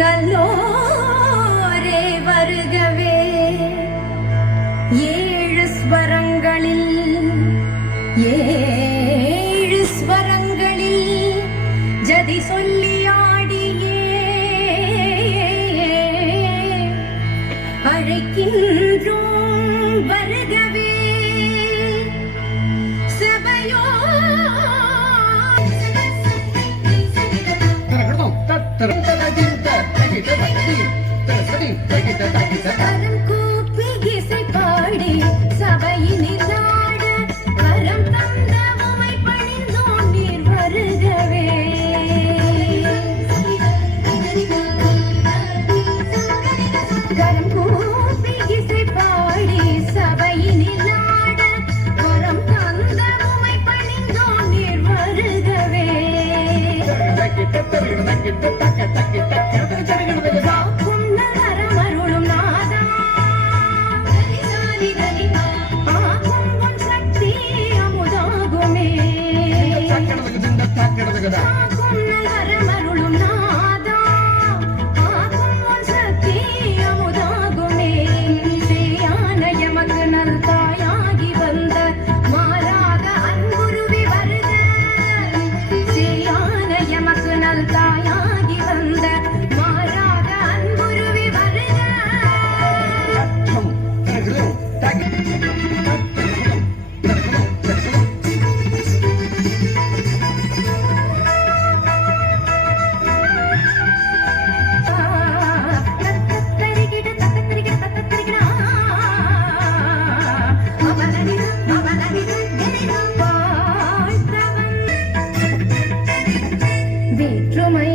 நல்லோரே வருகவே. ஏழு ஸ்வரங்களில் ஜதி சொல்லியாடியே அழைக்கின்றோம் வருகவே. சபையோ கரம் கூப்பி இசை பாடி சபையினில் ஆட கரம் தந்த உமை பணிந்தோம் நீர் வருகவே. கரம் கூப்பி இசை பாடி சபையினில் ஆட கரம் தந்த உமை பணிந்தோம் நீர் வருகவே. வேற்றுமை